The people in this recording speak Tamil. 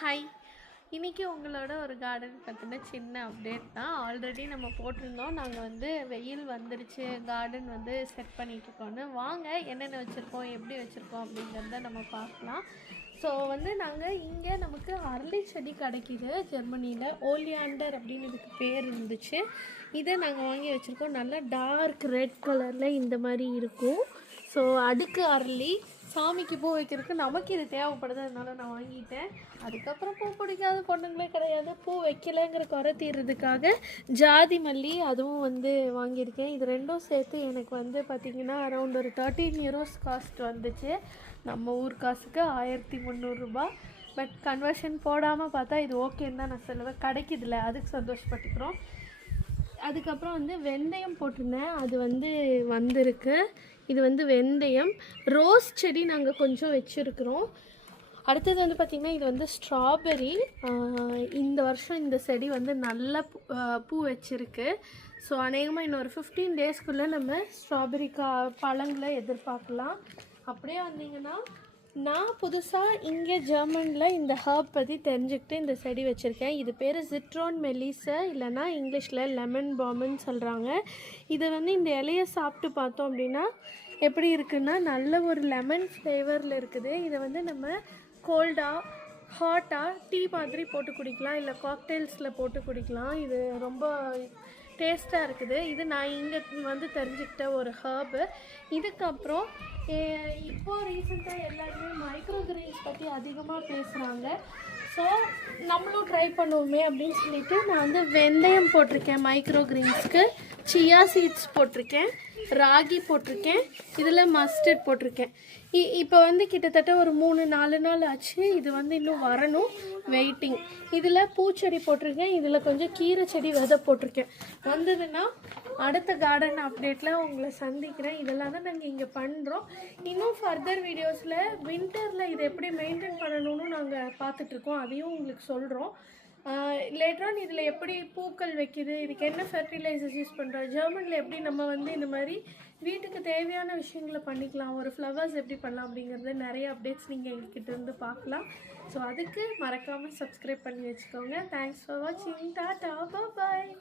ஹாய். இன்றைக்கி உங்களோட ஒரு கார்டன் பற்றின சின்ன அப்டேட் தான். ஆல்ரெடி நம்ம போட்டிருந்தோம். நாங்கள் வந்து வெயில் வந்துடுச்சு, கார்டன் வந்து செட் பண்ணிகிட்ருக்கோன்னு. வாங்க என்னென்ன வச்சுருக்கோம், எப்படி வச்சுருக்கோம் அப்படிங்கிறத நம்ம பார்க்கலாம். ஸோ வந்து நாங்கள் இங்கே நமக்கு அரளி செடி கிடைக்கிது ஜெர்மனியில். ஓலியாண்டர் அப்படின்னு இதுக்கு பேர் இருந்துச்சு. இதை நாங்கள் வாங்கி வச்சுருக்கோம். நல்லா டார்க் ரெட் கலரில் இந்த மாதிரி இருக்கும். ஸோ அடுக்கு அரளி சாமிக்கு பூ வைக்கிறதுக்கு நமக்கு இது தேவைப்படுது, அதனால நான் வாங்கிட்டேன். அதுக்கப்புறம் பூ பிடிக்காத பொண்ணுங்களே கிடையாது. பூ வைக்கலைங்கிற குறை தீர்றதுக்காக ஜாதி மல்லி அதுவும் வந்து வாங்கியிருக்கேன். இது ரெண்டும் சேர்த்து எனக்கு வந்து பார்த்திங்கன்னா அரௌண்ட் ஒரு 13 euros காஸ்ட் வந்துச்சு. நம்ம ஊர் காசுக்கு 1300 ரூபா. பட் கன்வர்ஷன் போடாமல் பார்த்தா இது ஓகேன்னு தான் நான் சொல்லுவேன். கிடைக்குதுல்ல, அதுக்கு சந்தோஷப்பட்டுக்கிறோம். அதுக்கப்புறம் வந்து வெந்தயம் போட்டிருந்தேன், அது வந்து வந்திருக்கு. இது வந்து வெந்தயம். ரோஸ் செடி நாங்கள் கொஞ்சம் வச்சுருக்குறோம். அடுத்தது வந்து பார்த்திங்கன்னா இது வந்து ஸ்ட்ராபெரி. இந்த வருஷம் இந்த செடி வந்து நல்ல பூ வச்சுருக்கு. ஸோ அநேகமாக இன்னொரு 15 டேஸ்க்குள்ளே நம்ம ஸ்ட்ராபெரி பழங்களை எதிர்பார்க்கலாம். அப்படியே வந்தீங்கன்னா நான் புதுசாக இங்கே ஜெர்மனில் இந்த ஹர்ப் பற்றி தெரிஞ்சுக்கிட்டு இந்த செடி வச்சுருக்கேன். இது பேர் சிட்ரோன் மெலிசா, இல்லைனா இங்கிலீஷில் லெமன் பாம்னு சொல்கிறாங்க. இதை வந்து இந்த இலையை சாப்பிட்டு பார்த்தோம் அப்படின்னா எப்படி இருக்குன்னா நல்ல ஒரு லெமன் ஃப்ளேவரில் இருக்குது. இதை வந்து நம்ம கோல்டாக ஹாட்டாக டீ மாதிரி போட்டு குடிக்கலாம், இல்லை காக்டெயில்ஸில் போட்டு குடிக்கலாம். இது ரொம்ப டேஸ்ட்டாக இருக்குது. இது நான் இங்கே வந்து தெரிஞ்சுக்கிட்ட ஒரு ஹர்பு. இதுக்கப்புறம் இப்போது ரீசெண்டாக எல்லாருமே மைக்ரோ கிரெயின்ஸ் பற்றி அதிகமாக பேசுகிறாங்க. ஸோ நம்மளும் ட்ரை பண்ணுவோமே அப்படின்னு சொல்லிட்டு நான் வந்து வெந்தயம் போட்டிருக்கேன் மைக்ரோ கிரெயின்ஸ்க்கு, சியா சீட்ஸ் போட்டிருக்கேன், ராகி போட்டிருக்கேன், இதில் மஸ்டர்ட் போட்டிருக்கேன். இப்போ வந்து கிட்டத்தட்ட ஒரு 3-4 நாள் ஆச்சு. இது வந்து இன்னும் வரணும், வெயிட்டிங். இதில் பூச்செடி போட்டிருக்கேன், இதில் கொஞ்சம் கீரை செடி விதை போட்டிருக்கேன். வந்ததுன்னா அடுத்த கார்டன் அப்டேட்டில் உங்களை சந்திக்கிறேன். இதெல்லாம் தான் நாங்கள் இங்கே பண்ணுறோம். இன்னும் ஃபர்தர் வீடியோஸில் வின்டரில் இதை எப்படி மெயின்டைன் பண்ணணும்னு நாங்கள் பார்த்துட்ருக்கோம், அதையும் உங்களுக்கு சொல்கிறோம். லேட்டரான் இதில் எப்படி பூக்கள் வைக்கிது, இதுக்கு என்ன ஃபெர்டிலைசர்ஸ் யூஸ் பண்ணுறோம், ஜெர்மனில் எப்படி நம்ம வந்து இந்த மாதிரி வீட்டுக்கு தேவையான விஷயங்களை பண்ணிக்கலாம், ஒரு ஃப்ளவர்ஸ் எப்படி பண்ணலாம் அப்படிங்கிறது நிறைய அப்டேட்ஸ் நீங்கள் எங்ககிட்ட இருந்து பார்க்கலாம். ஸோ அதுக்கு மறக்காமல் சப்ஸ்கிரைப் பண்ணி வச்சுக்கோங்க. தேங்க்ஸ் ஃபார் வாட்சிங். டாடா, பாய்.